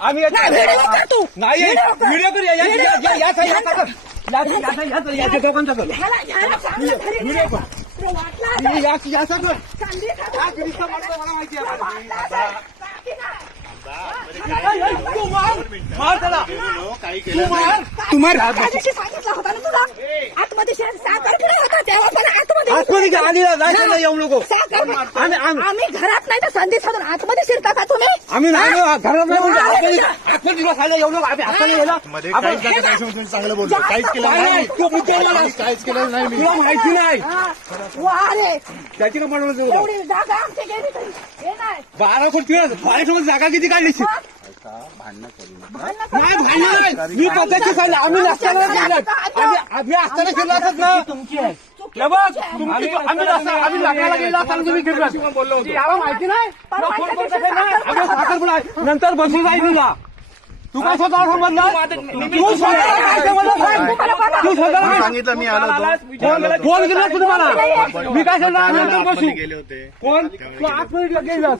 आम्ही नाही व्हिडिओ कर आतमध्ये येऊ नको आम्ही घरात नाही तर संधी साधून आतमध्ये शिरता का तुम्ही? आम्ही नाही घरात नाही आतमध्ये खायला येऊ नको आम्ही हाताने गेला चांगलं बोलतो काहीच केलं नाही काहीच केलं नाही मी तुला माहिती नाही अरे त्याची का म्हणून एवढी जागा आमची गेली तरी हे नाही 12 कोटी बाहेर जागा किती काढली नाही भांडण मी पद्धतची सांगितलं आम्ही नसताना आम्ही असताना केलं असत ना तुमची आम्ही लग्नाला गेला असताना तुम्ही बोललो होतो याला माहिती नाही नंतर बसून जाईल तुला तू काय स्वतःला समजला तू स्वतःला सांगितलं मी आलो फोन केला तुम्हाला मी काय सांगणार नंतर बसू गेले होते कोण तू आतमध्ये गेला